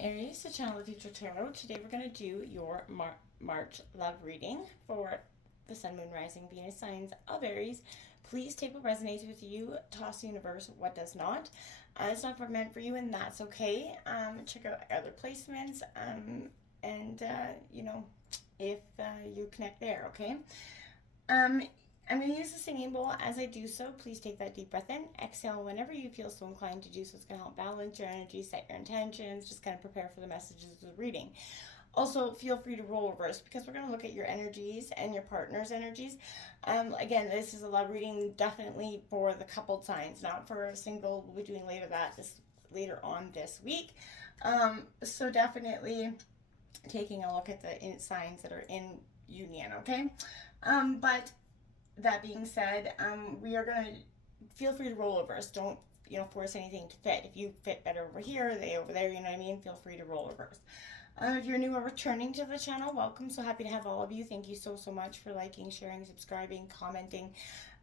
Aries, the channel of Future Tarot. Today we're going to do your March love reading for the Sun, Moon, Rising, Venus signs of Aries. Please take what resonates with you, toss the universe what does not. It's not meant for you, and that's okay. Check out other placements, and you know, if you connect there, okay? I'm going to use the singing bowl. As I do so, please take that deep breath in. Exhale whenever you feel so inclined to do so. It's going to help balance your energy, set your intentions, just kind of prepare for the messages of the reading. Also, feel free to roll reverse because we're going to look at your energies and your partner's energies. Again, this is a love reading definitely for the coupled signs, not for a single. We'll be doing later on this week. So definitely taking a look at the signs that are in union, okay? But that being said, we are going to feel free to roll reverse. Don't, force anything to fit. If you fit better over here, they over there, you know what I mean? Feel free to roll reverse. If you're new or returning to the channel, welcome. So happy to have all of you. Thank you so much for liking, sharing, subscribing, commenting.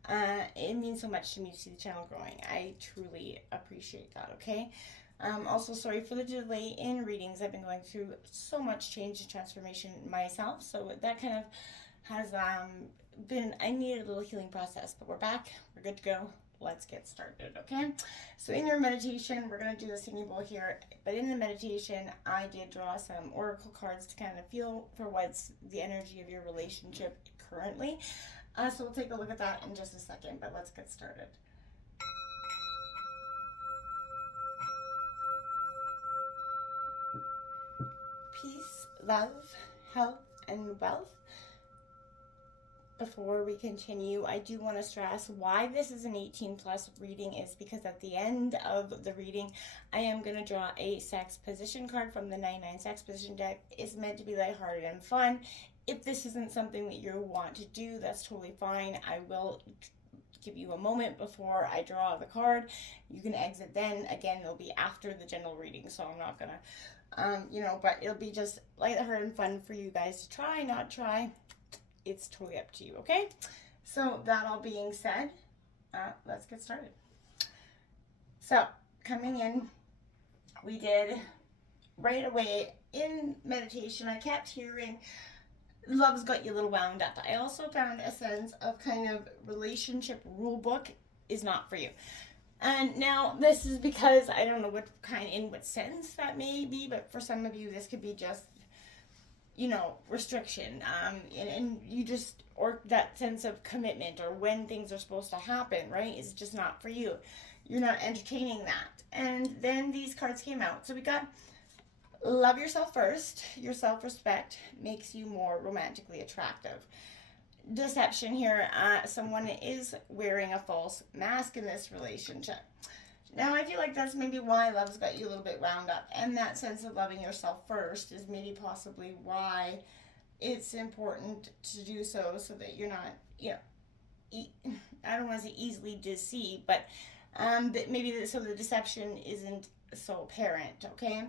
It means so much to me to see the channel growing. I truly appreciate that, okay? Also, sorry for the delay in readings. I've been going through so much change and transformation myself. So that kind of has I needed a little healing process, but we're back. We're good to go. Let's get started, okay? So in your meditation, we're going to do the singing bowl here, but in the meditation, I did draw some oracle cards to kind of feel for what's the energy of your relationship currently. So we'll take a look at that in just a second, but let's get started. Peace, love, health, and wealth. Before we continue, I do want to stress why this is an 18+ reading is because at the end of the reading, I am going to draw a sex position card from the 99 sex position deck. It's meant to be lighthearted and fun. If this isn't something that you want to do, that's totally fine. I will give you a moment before I draw the card. You can exit then. Again, it'll be after the general reading, so I'm not going to, but it'll be just lighthearted and fun for you guys to try, not try. It's totally up to you, okay? So that all being said, let's get started. So coming in, we did right away in meditation, I kept hearing love's got you a little wound up. I also found a sense of kind of relationship rule book is not for you. And now this is because I don't know in what sense that may be, but for some of you, this could be just restriction, and you just, or that sense of commitment or when things are supposed to happen, right? Is just not for you. You're not entertaining that. And then these cards came out. So we got love yourself first. Your self-respect makes you more romantically attractive. Deception here. Someone is wearing a false mask in this relationship. Now, I feel like that's maybe why love's got you a little bit wound up. And that sense of loving yourself first is maybe possibly why it's important to do so that you're not, I don't want to say easily deceived, but maybe so the deception isn't so apparent, okay?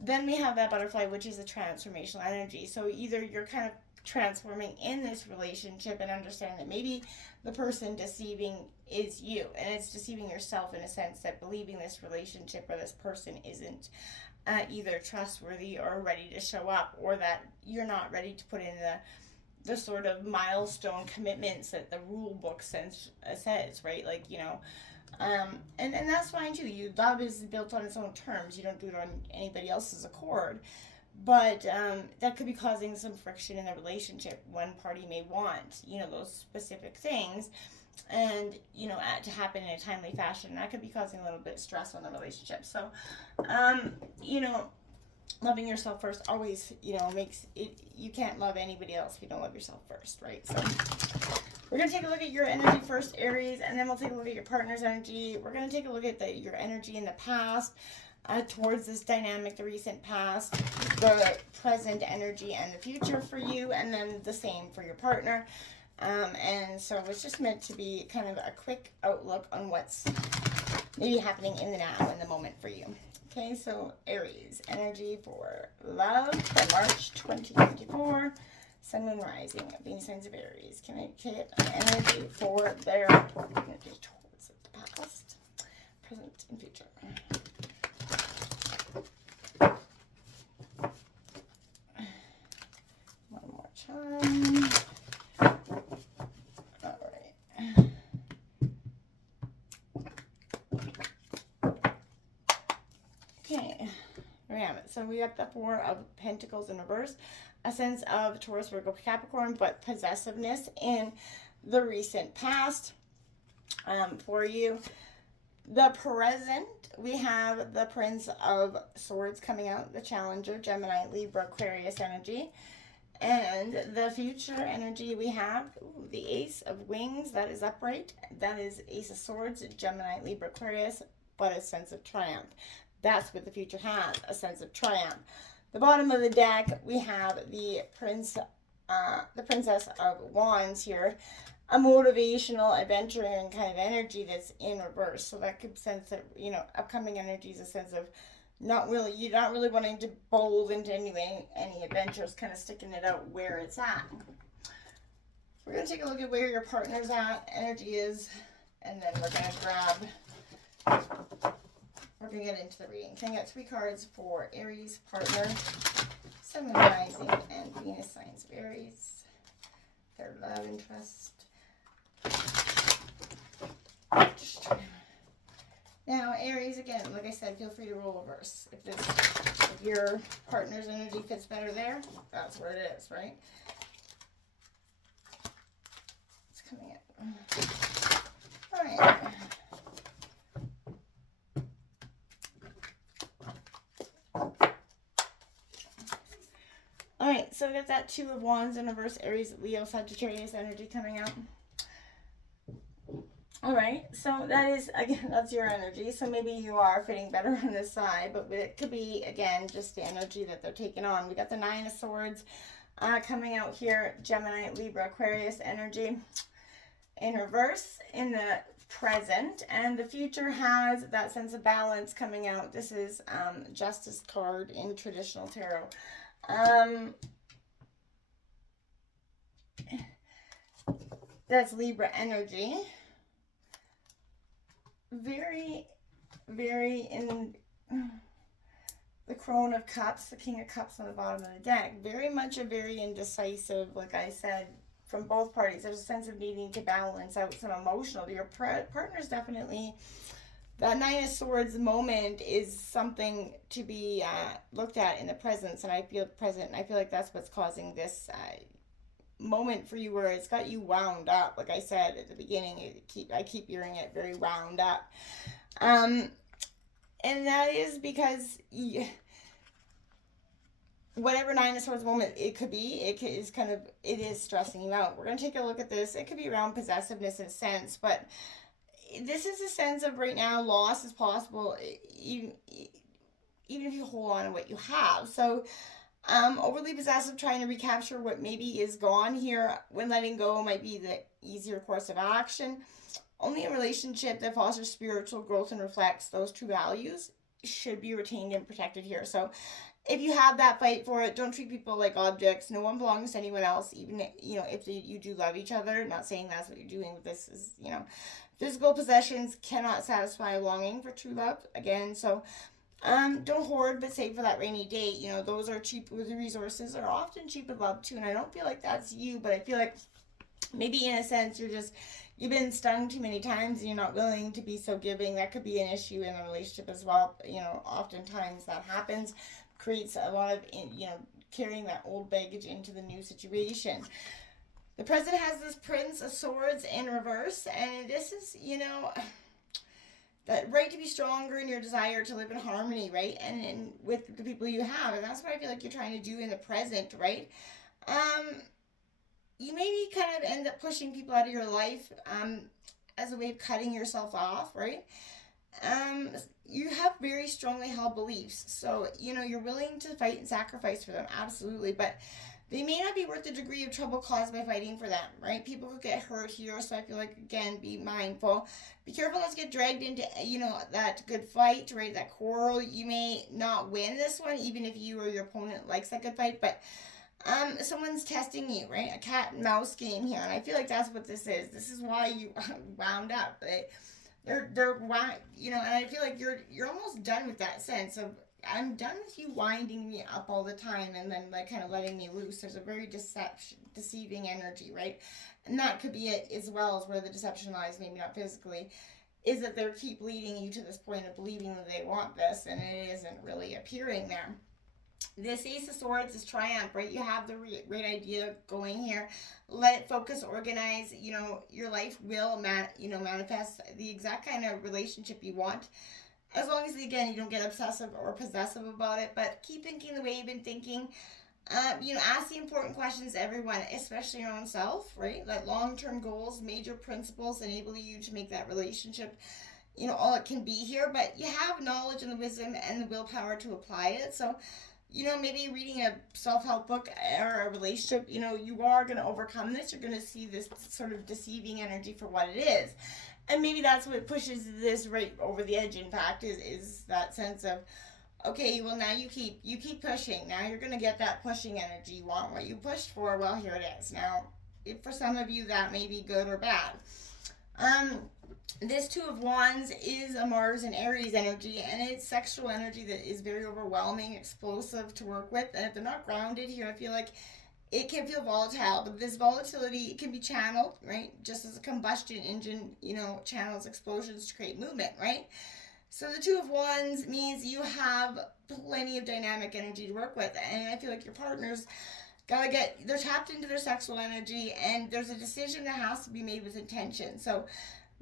Then we have that butterfly, which is a transformational energy. So either you're kind of transforming in this relationship and understand that maybe the person deceiving is you, and it's deceiving yourself in a sense that believing this relationship or this person isn't either trustworthy or ready to show up, or that you're not ready to put in the sort of milestone commitments that the rule book says, right? And that's fine too. Love is built on its own terms. You don't do it on anybody else's accord. But that could be causing some friction in the relationship. One party may want, those specific things and, to happen in a timely fashion. That could be causing a little bit of stress on the relationship. So, loving yourself first always, makes it, you can't love anybody else if you don't love yourself first, right? So we're going to take a look at your energy first, Aries, and then we'll take a look at your partner's energy. We're going to take a look at your energy in the past, towards this dynamic, the recent past, the present energy, and the future for you, and then the same for your partner. And so it's just meant to be kind of a quick outlook on what's maybe happening in the now, in the moment for you. Okay, so Aries, energy for love for March 2024. Sun, Moon, Rising, Venus signs of Aries. Can I get an energy for their energy towards the past, present, and future? So we got the Four of Pentacles in reverse, a sense of Taurus, Virgo, Capricorn, but possessiveness in the recent past for you. The present, we have the Prince of Swords coming out, the Challenger, Gemini, Libra, Aquarius energy. And the future energy we have, the Ace of Wings, that is upright. That is Ace of Swords, Gemini, Libra, Aquarius, but a sense of triumph. That's what the future has, a sense of triumph. The bottom of the deck, we have the Princess of Wands here, a motivational, adventuring kind of energy that's in reverse. So that could sense that, you know, upcoming energy is a sense of you're not really wanting to bold into any adventures, kind of sticking it out where it's at. We're going to take a look at where your partner's at, energy is, and then we're going to get into the reading. So I got 3 cards for Aries partner, Sun, Moon, Rising, and Venus signs of Aries, their love interest. Now, Aries, again, like I said, feel free to roll reverse. If your partner's energy fits better there, that's where it is, right? It's coming in. All right. All right, so we got that 2 of Wands in reverse, Aries, Leo, Sagittarius energy coming out. All right, so that is, again, that's your energy. So maybe you are fitting better on this side, but it could be, again, just the energy that they're taking on. We got the 9 of Swords coming out here, Gemini, Libra, Aquarius energy in reverse in the present. And the future has that sense of balance coming out. This is Justice card in traditional tarot. That's Libra energy. Very, very in the Crone of Cups, the King of Cups on the bottom of the deck. Very much a very indecisive, like I said, from both parties. There's a sense of needing to balance out some emotional. Your partner's definitely, that 9 of Swords moment is something to be looked at in the present, and I feel like that's what's causing this moment for you where it's got you wound up. Like I said at the beginning, I keep hearing it, very wound up. And that is because whatever 9 of Swords moment it could be, it is stressing you out. We're going to take a look at this. It could be around possessiveness in a sense, but this is a sense of right now loss is possible even if you hold on to what you have. So overly possessive, trying to recapture what maybe is gone here, when letting go might be the easier course of action. Only a relationship that fosters spiritual growth and reflects those true values should be retained and protected here. So if you have that, fight for it. Don't treat people like objects. No one belongs to anyone else, even if you do love each other. I'm not saying that's what you're doing with this. Is physical possessions cannot satisfy a longing for true love. Again, so don't hoard, but save for that rainy day. Those are cheap with resources, are often cheap with love too. And I don't feel like that's you, but I feel like maybe in a sense you've been stung too many times and you're not willing to be so giving. That could be an issue in a relationship as well. Oftentimes that happens, creates a lot of, carrying that old baggage into the new situation. The present has this Prince of Swords in reverse, and this is, that right to be stronger in your desire to live in harmony, right? And with the people you have. And that's what I feel like you're trying to do in the present, right? You maybe kind of end up pushing people out of your life as a way of cutting yourself off, right? You have very strongly held beliefs. So, you're willing to fight and sacrifice for them, absolutely. But they may not be worth the degree of trouble caused by fighting for them, right? People could get hurt here, so I feel like, again, be mindful. Be careful not to get dragged into, that good fight, right? That quarrel. You may not win this one, even if you or your opponent likes that good fight, but someone's testing you, right? A cat and mouse game here, and I feel like that's what this is. This is why you wound up. They're and I feel like you're almost done with that sense of, I'm done with you winding me up all the time and then kind of letting me loose. There's a very deceiving energy, right? And that could be it as well, as where the deception lies, maybe not physically, is that they keep leading you to this point of believing that they want this and it isn't really appearing there. This Ace of Swords is triumph, right? You have the right idea going here. Let it focus, organize. Your life will manifest the exact kind of relationship you want. As long as, again, you don't get obsessive or possessive about it, but keep thinking the way you've been thinking. Ask the important questions to everyone, especially your own self, right? Like long-term goals, major principles enable you to make that relationship, all it can be here, but you have knowledge and the wisdom and the willpower to apply it. So, maybe reading a self-help book or a relationship, you are going to overcome this. You're going to see this sort of deceiving energy for what it is. And maybe that's what pushes this right over the edge, in fact, is that sense of, okay, well, now you keep pushing. Now you're going to get that pushing energy. You want what you pushed for. Well, here it is. Now, for some of you, that may be good or bad. This Two of Wands is a Mars and Aries energy, and it's sexual energy that is very overwhelming, explosive to work with. And if they're not grounded here, I feel like it can feel volatile, but this volatility, it can be channeled, right? Just as a combustion engine, channels explosions to create movement, right? So the Two of Wands means you have plenty of dynamic energy to work with, and I feel like your partner's they're tapped into their sexual energy, and there's a decision that has to be made with intention. So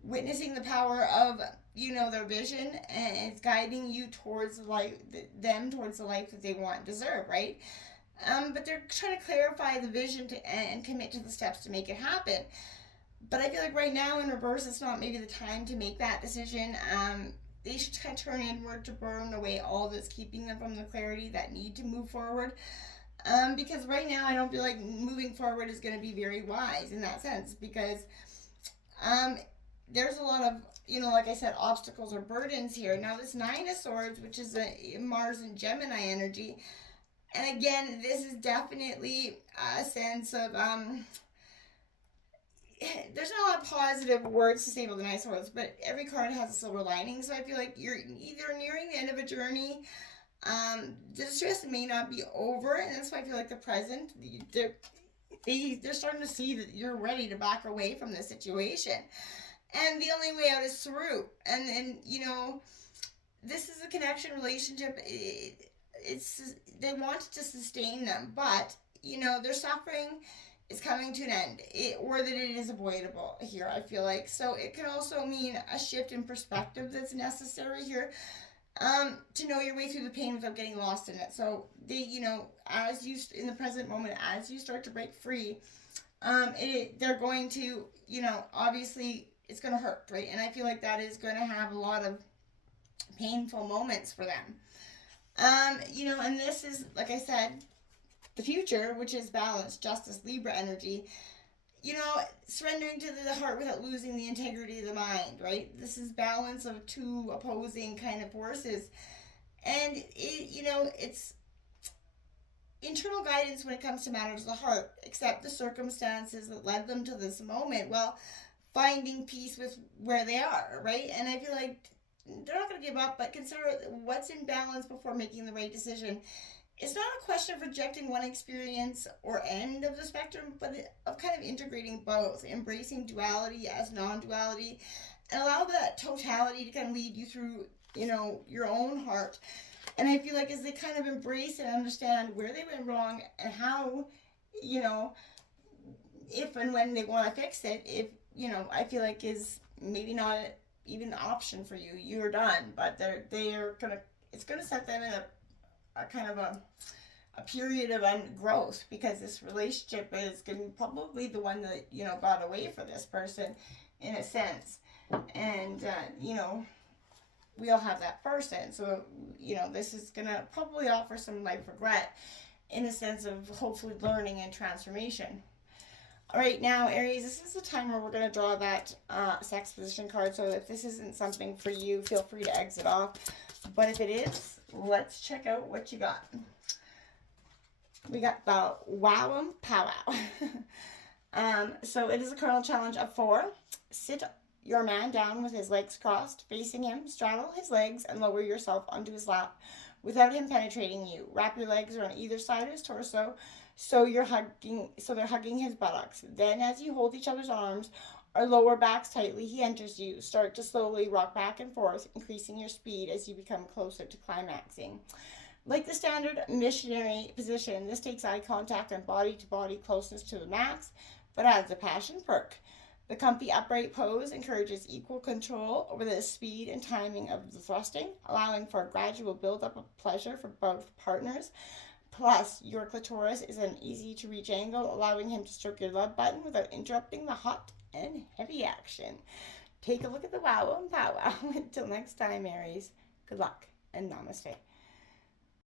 witnessing the power of their vision, and it's guiding you towards towards the life that they want and deserve, right? But they're trying to clarify the vision and commit to the steps to make it happen. But I feel like right now in reverse, it's not maybe the time to make that decision. They should kind of turn inward to burn away all that's keeping them from the clarity that need to move forward. Because right now I don't feel like moving forward is going to be very wise in that sense, because there's a lot of, like I said, obstacles or burdens here. Now this Nine of Swords, which is a Mars and Gemini energy, and again, this is definitely a sense of, there's not a lot of positive words to say about the Nine of Swords, but every card has a silver lining, so I feel like you're either nearing the end of a journey. The stress may not be over, and that's why I feel like the present, they're starting to see that you're ready to back away from this situation. And the only way out is through. And then, this is a connection relationship. They want to sustain them, but, their suffering is coming to an end, or that it is avoidable here, I feel like. So it can also mean a shift in perspective that's necessary here. To know your way through the pain without getting lost in it. So as you in the present moment, as you start to break free, they're going to, obviously it's going to hurt, right? And I feel like that is going to have a lot of painful moments for them. And this is, like I said, the future, which is balance, justice, Libra energy. Surrendering to the heart without losing the integrity of the mind, right? This is balance of two opposing kind of forces. And, it's internal guidance when it comes to matters of the heart. Accept the circumstances that led them to this moment while finding peace with where they are, right? And I feel like they're not going to give up, but consider what's in balance before making the right decision. It's not a question of rejecting one experience or end of the spectrum, but of kind of integrating both, embracing duality as non-duality, and allow that totality to kind of lead you through, your own heart. And I feel like as they kind of embrace and understand where they went wrong and how, if and when they want to fix it, I feel like is maybe not even an option for you. You're done, but it's gonna set them in a kind of a period of growth, because this relationship is going to be probably the one that got away for this person in a sense. And we all have that person, so this is going to probably offer some life regret in a sense of hopefully learning and transformation. All right, now Aries, this is the time where we're going to draw that sex position card. So if this isn't something for you, feel free to exit off, but if it is, let's check out what you got. We got the Wow'em Powwow. So it is a cardinal challenge of 4. Sit your man down with his legs crossed, facing him, straddle his legs, and lower yourself onto his lap without him penetrating you. Wrap your legs around either side of his torso so they're hugging his buttocks. Then as you hold each other's arms or lower backs tightly, he enters you. Start to slowly rock back and forth, increasing your speed as you become closer to climaxing. Like the standard missionary position, this takes eye contact and body-to-body closeness to the max, but adds a passion perk. The comfy upright pose encourages equal control over the speed and timing of the thrusting, allowing for a gradual buildup of pleasure for both partners. Plus, your clitoris is an easy to reach angle, allowing him to stroke your love button without interrupting the hot and heavy action. Take a look at the wow and pow wow. Until next time, Aries, good luck and namaste.